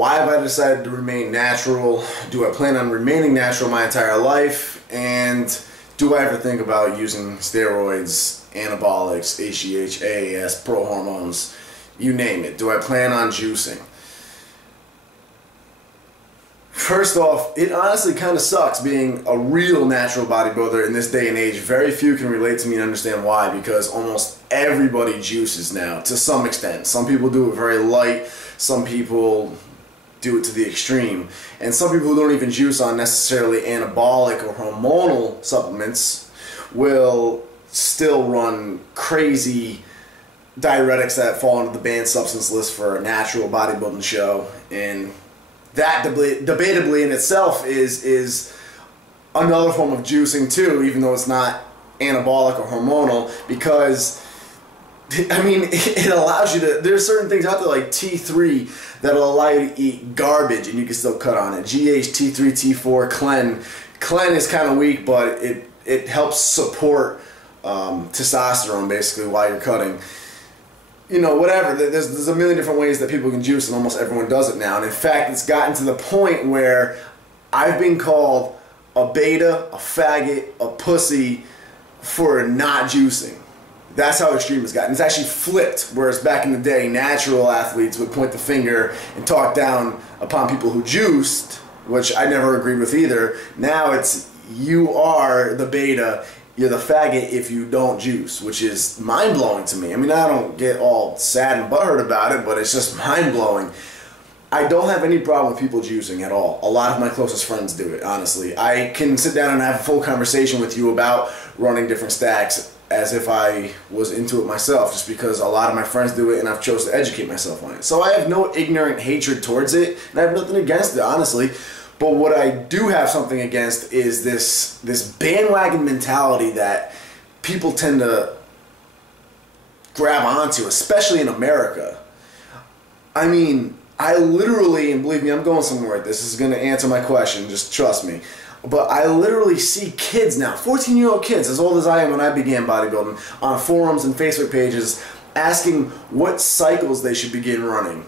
why have I decided to remain natural? Do I plan on remaining natural my entire life? And do I ever think about using steroids, anabolics, HGH, AAS, pro hormones, you name it? Do I plan on juicing? First off, it honestly kind of sucks being a real natural bodybuilder in this day and age. Very few can relate to me and understand why, because almost everybody juices now to some extent. Some people do it very light, some people do it to the extreme, and some people who don't even juice on necessarily anabolic or hormonal supplements will still run crazy diuretics that fall into the banned substance list for a natural bodybuilding show. And that debatably in itself is another form of juicing too, even though it's not anabolic or hormonal, because I mean, it allows you to, there's certain things out there like T3 that'll allow you to eat garbage and you can still cut on it. GH, T3, T4, Clen. Clen is kind of weak, but it helps support testosterone basically while you're cutting. You know, whatever, there's a million different ways that people can juice, and almost everyone does it now. And in fact, it's gotten to the point where I've been called a beta, a faggot, a pussy for not juicing. That's how extreme it's gotten. It's actually flipped, whereas back in the day, natural athletes would point the finger and talk down upon people who juiced, which I never agreed with either. Now it's, you are the beta, you're the faggot if you don't juice, which is mind-blowing to me. I mean, I don't get all sad and butthurt about it, but it's just mind-blowing. I don't have any problem with people juicing at all. A lot of my closest friends do it, honestly. I can sit down and have a full conversation with you about running different stacks as if I was into it myself, just because a lot of my friends do it and I've chosen to educate myself on it. So I have no ignorant hatred towards it, and I have nothing against it, honestly. But what I do have something against is this bandwagon mentality that people tend to grab onto, especially in America. I mean, I literally, and believe me, I'm going somewhere with this. This is going to answer my question, just trust me. But I literally see kids now, 14-year-old kids, as old as I am when I began bodybuilding, on forums and Facebook pages asking what cycles they should begin running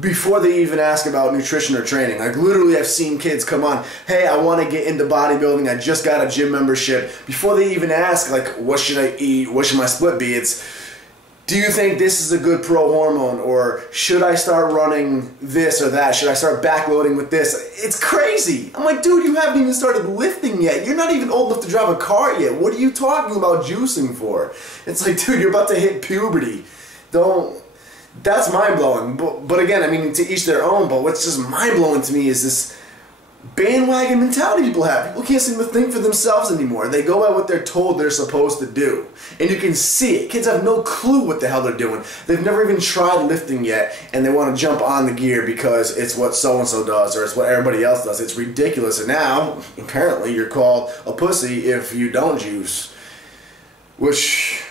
before they even ask about nutrition or training. Like, literally, I've seen kids come on, hey, I want to get into bodybuilding, I just got a gym membership. Before they even ask, like, what should I eat, what should my split be, it's, do you think this is a good pro hormone, or should I start running this or that? Should I start backloading with this? It's crazy. I'm like, dude, you haven't even started lifting yet. You're not even old enough to drive a car yet. What are you talking about juicing for? It's like, dude, you're about to hit puberty. Don't. That's mind-blowing. But again, I mean, to each their own, but what's just mind-blowing to me is this bandwagon mentality people have. People can't seem to think for themselves anymore. They go by what they're told they're supposed to do. And you can see it. Kids have no clue what the hell they're doing. They've never even tried lifting yet, and they want to jump on the gear because it's what so-and-so does, or it's what everybody else does. It's ridiculous. And now, apparently, you're called a pussy if you don't juice. Which,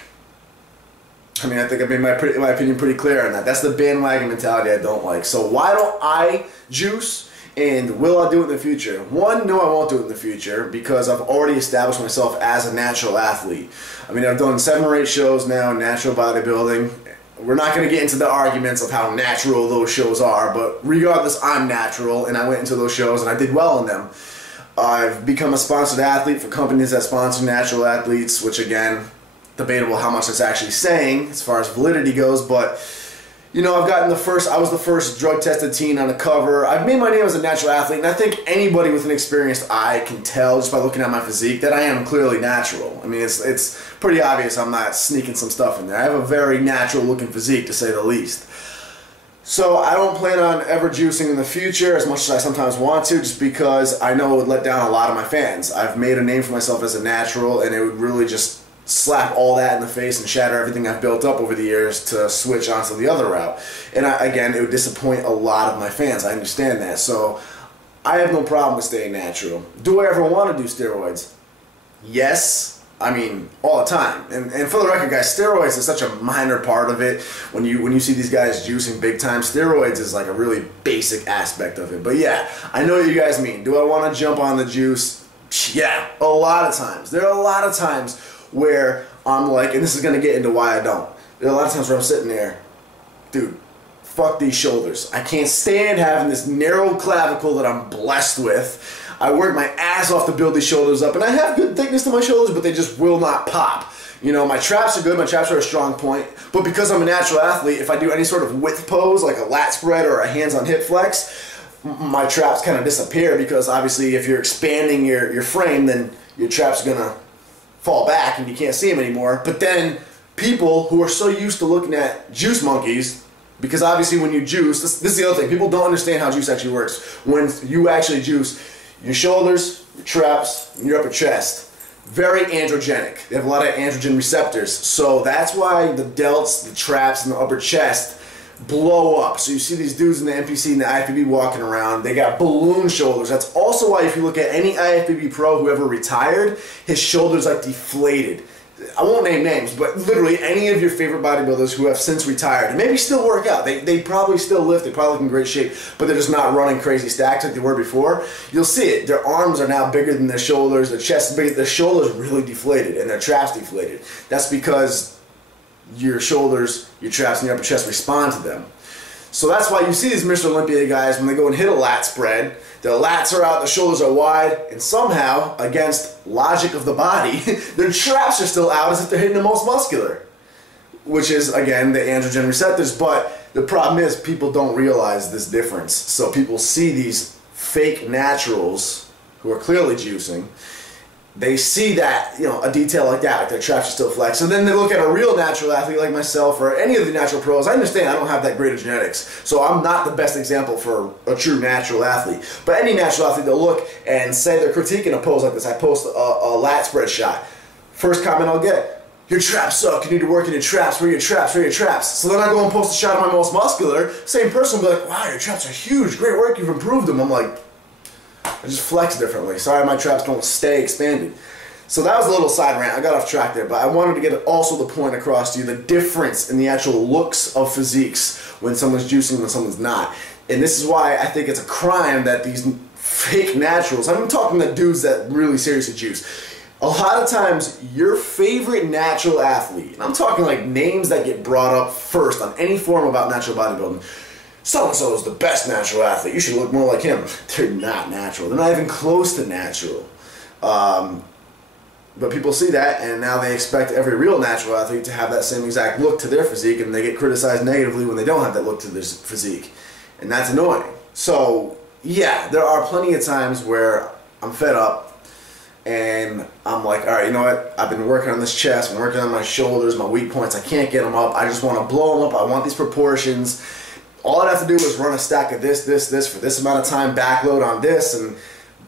I mean, I think I made my opinion pretty clear on that. That's the bandwagon mentality I don't like. So why don't I juice? And will I do it in the future? One, no, I won't do it in the future because I've already established myself as a natural athlete. I mean, I've done 7 or 8 shows now in natural bodybuilding. We're not going to get into the arguments of how natural those shows are, but regardless, I'm natural, and I went into those shows and I did well in them. I've become a sponsored athlete for companies that sponsor natural athletes, which again, debatable how much that's actually saying as far as validity goes, but you know, I was the first drug-tested teen on the cover. I've made my name as a natural athlete, and I think anybody with an experienced eye can tell just by looking at my physique that I am clearly natural. I mean, it's pretty obvious I'm not sneaking some stuff in there. I have a very natural-looking physique, to say the least. So I don't plan on ever juicing in the future as much as I sometimes want to, just because I know it would let down a lot of my fans. I've made a name for myself as a natural, and it would really just slap all that in the face and shatter everything I've built up over the years to switch onto the other route. And again, it would disappoint a lot of my fans. I understand that. So I have no problem with staying natural. Do I ever want to do steroids? Yes. I mean, all the time. And for the record, guys, steroids is such a minor part of it. When you see these guys juicing big time, steroids is like a really basic aspect of it. But yeah, I know what you guys mean. Do I want to jump on the juice? Yeah, a lot of times. There are a lot of times where I'm like, and this is going to get into why I don't. There are a lot of times where I'm sitting there, dude, fuck these shoulders. I can't stand having this narrow clavicle that I'm blessed with. I work my ass off to build these shoulders up, and I have good thickness to my shoulders, but they just will not pop. You know, my traps are good, my traps are a strong point, but because I'm a natural athlete, if I do any sort of width pose, like a lat spread or a hands on hip flex, my traps kind of disappear, because obviously if you're expanding your frame, then your traps are gonna fall back and you can't see them anymore. But then people who are so used to looking at juice monkeys, because obviously when you juice, this is the other thing, people don't understand how juice actually works. When you actually juice, your shoulders, your traps, and your upper chest, very androgenic. They have a lot of androgen receptors. So that's why the delts, the traps, and the upper chest blow up. So you see these dudes in the NPC and the IFBB walking around, they got balloon shoulders. That's also why if you look at any IFBB pro who ever retired, his shoulders are deflated. I won't name names, but literally any of your favorite bodybuilders who have since retired and maybe still work out, they probably still lift, they probably look in great shape, but they're just not running crazy stacks like they were before. You'll see it. Their arms are now bigger than their shoulders, their chest is bigger, their shoulders really deflated, and their traps deflated. That's because your shoulders, your traps, and your upper chest respond to them. So that's why you see these Mr. Olympia guys, when they go and hit a lat spread, their lats are out, the shoulders are wide, and somehow, against logic of the body, their traps are still out as if they're hitting the most muscular. Which is, again, the androgen receptors, but the problem is people don't realize this difference. So people see these fake naturals who are clearly juicing, they see that, you know, a detail like that, like their traps are still flexed. And then they look at a real natural athlete like myself or any of the natural pros. I understand I don't have that great of genetics, so I'm not the best example for a true natural athlete. But any natural athlete, they'll look and say they're critiquing a pose like this. I post a lat spread shot. First comment I'll get, your traps suck, you need to work in your traps, where are your traps, where are your traps? So then I go and post a shot of my most muscular, same person will be like, wow, your traps are huge, great work, you've improved them. I'm like, I just flex differently. Sorry, my traps don't stay expanded. So that was a little side rant. I got off track there, but I wanted to get also the point across to you, the difference in the actual looks of physiques when someone's juicing and when someone's not. And this is why I think it's a crime that these fake naturals, I'm talking the dudes that really seriously juice, a lot of times your favorite natural athlete, and I'm talking like names that get brought up first on any forum about natural bodybuilding, so-and-so is the best natural athlete, you should look more like him. They're not natural. They're not even close to natural. But people see that, and now they expect every real natural athlete to have that same exact look to their physique, and they get criticized negatively when they don't have that look to their physique. And that's annoying. So, yeah, there are plenty of times where I'm fed up, and I'm like, all right, you know what? I've been working on this chest, I'm working on my shoulders, my weak points, I can't get them up, I just want to blow them up, I want these proportions. All I'd have to do is run a stack of this for this amount of time, backload on this, and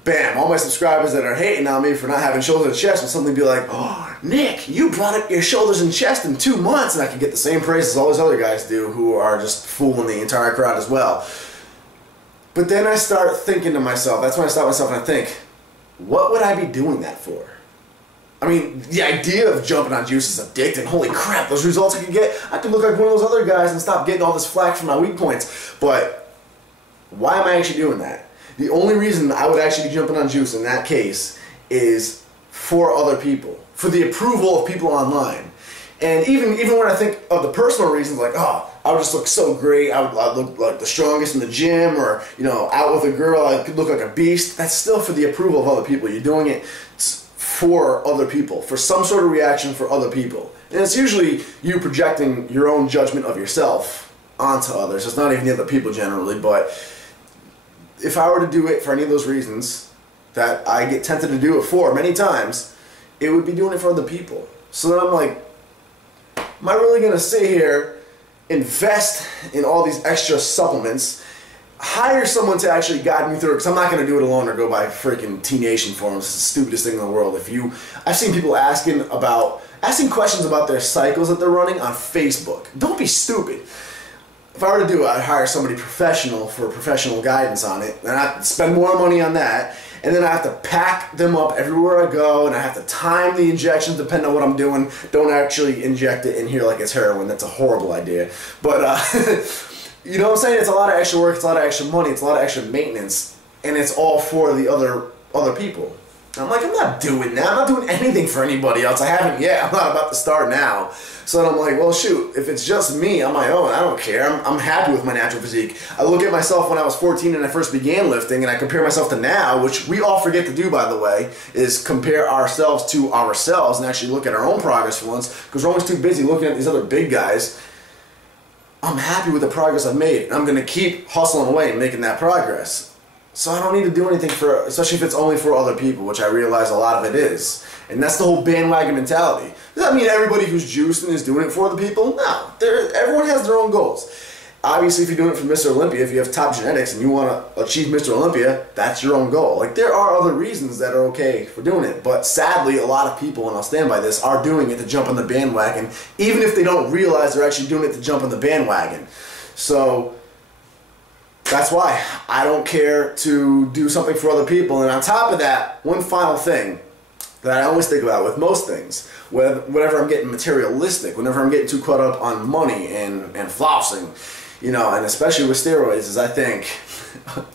bam, all my subscribers that are hating on me for not having shoulders and chest will suddenly be like, oh, Nick, you brought up your shoulders and chest in 2 months, and I can get the same praise as all these other guys do who are just fooling the entire crowd as well. But then I start thinking to myself, that's when I stop myself and I think, what would I be doing that for? I mean, the idea of jumping on juice is addicting. Holy crap, those results I could get, I could look like one of those other guys and stop getting all this flack from my weak points. But why am I actually doing that? The only reason I would actually be jumping on juice in that case is for other people, for the approval of people online. And even when I think of the personal reasons, like, oh, I would just look so great, I'd look like the strongest in the gym, or, you know, out with a girl, I could look like a beast, that's still for the approval of other people. You're doing it for other people, for some sort of reaction for other people. And it's usually you projecting your own judgment of yourself onto others. It's not even the other people generally, but if I were to do it for any of those reasons that I get tempted to do it for many times, it would be doing it for other people. So then I'm like, am I really going to sit here, invest in all these extra supplements, hire someone to actually guide me through it, because I'm not going to do it alone or go by freaking T-Nation forums. It's the stupidest thing in the world. I've seen people asking questions about their cycles that they're running on Facebook. Don't be stupid. If I were to do it, I'd hire somebody professional for professional guidance on it, and I'd spend more money on that, and then I have to pack them up everywhere I go, and I have to time the injections depending on what I'm doing. Don't actually inject it in here like it's heroin. That's a horrible idea. But, you know what I'm saying? It's a lot of extra work, it's a lot of extra money, it's a lot of extra maintenance, and it's all for the other people. I'm like, I'm not doing that. I'm not doing anything for anybody else. I haven't yet. I'm not about to start now. So then I'm like, well, shoot, if it's just me on my own, I don't care. I'm happy with my natural physique. I look at myself when I was 14 and I first began lifting, and I compare myself to now, which we all forget to do, by the way, is compare ourselves to ourselves and actually look at our own progress for once, because we're always too busy looking at these other big guys. I'm happy with the progress I've made, and I'm going to keep hustling away and making that progress. So I don't need to do anything for, especially if it's only for other people, which I realize a lot of it is. And that's the whole bandwagon mentality. Does that mean everybody who's juicing is doing it for other people? No. Everyone has their own goals. Obviously, if you're doing it for Mr. Olympia, if you have top genetics and you want to achieve Mr. Olympia, that's your own goal. Like, there are other reasons that are okay for doing it. But sadly, a lot of people, and I'll stand by this, are doing it to jump on the bandwagon, even if they don't realize they're actually doing it to jump on the bandwagon. So that's why I don't care to do something for other people. And on top of that, one final thing that I always think about with most things, whenever I'm getting materialistic, whenever I'm getting too caught up on money and flossing, you know, and especially with steroids, is I think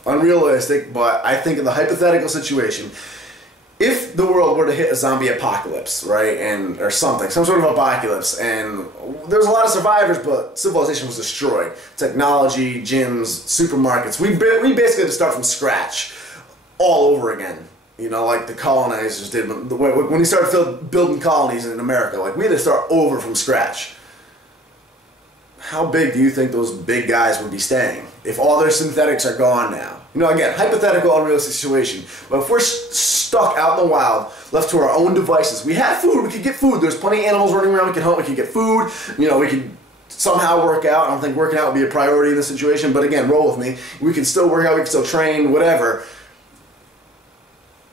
unrealistic, but I think in the hypothetical situation, if the world were to hit a zombie apocalypse, right, or something, some sort of apocalypse, and there was a lot of survivors, but civilization was destroyed. Technology, gyms, supermarkets, we basically had to start from scratch all over again. You know, like the colonizers did when we started building colonies in America. Like, we had to start over from scratch. How big do you think those big guys would be staying if all their synthetics are gone now? You know, again, hypothetical, unrealistic situation. But if we're stuck out in the wild, left to our own devices, we had food, we could get food. There's plenty of animals running around, we could hunt, we could get food. You know, we could somehow work out. I don't think working out would be a priority in this situation, but again, roll with me. We can still work out, we can still train, whatever.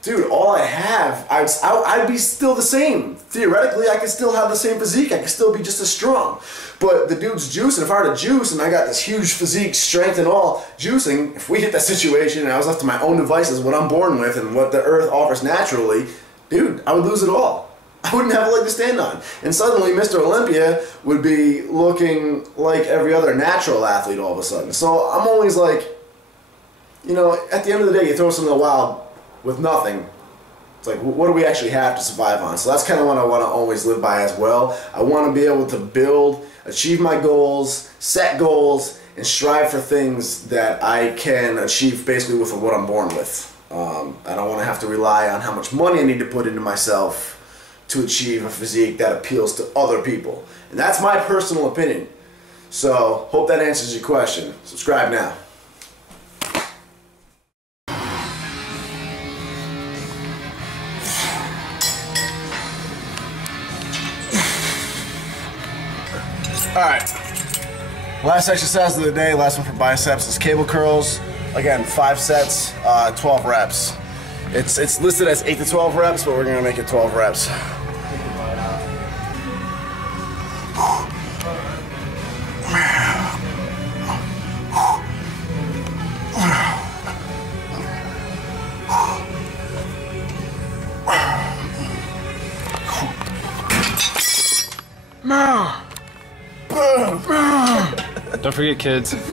Dude, all I have, I'd be still the same. Theoretically, I could still have the same physique. I could still be just as strong. But the dude's juicing. If I were to juice and I got this huge physique, strength and all, juicing, if we hit that situation and I was left to my own devices, what I'm born with and what the earth offers naturally, dude, I would lose it all. I wouldn't have a leg to stand on. And suddenly, Mr. Olympia would be looking like every other natural athlete all of a sudden. So I'm always like, you know, at the end of the day, you throw us in the wild with nothing. It's like, what do we actually have to survive on? So that's kind of what I want to always live by as well. I want to be able to build, achieve my goals, set goals, and strive for things that I can achieve basically with what I'm born with. I don't want to have to rely on how much money I need to put into myself to achieve a physique that appeals to other people. And that's my personal opinion. So, hope that answers your question. Subscribe now. Alright, last exercise of the day, last one for biceps, is cable curls. Again, 5 sets, 12 reps. It's listed as 8 to 12 reps, but we're going to make it 12 reps. Don't forget, kids.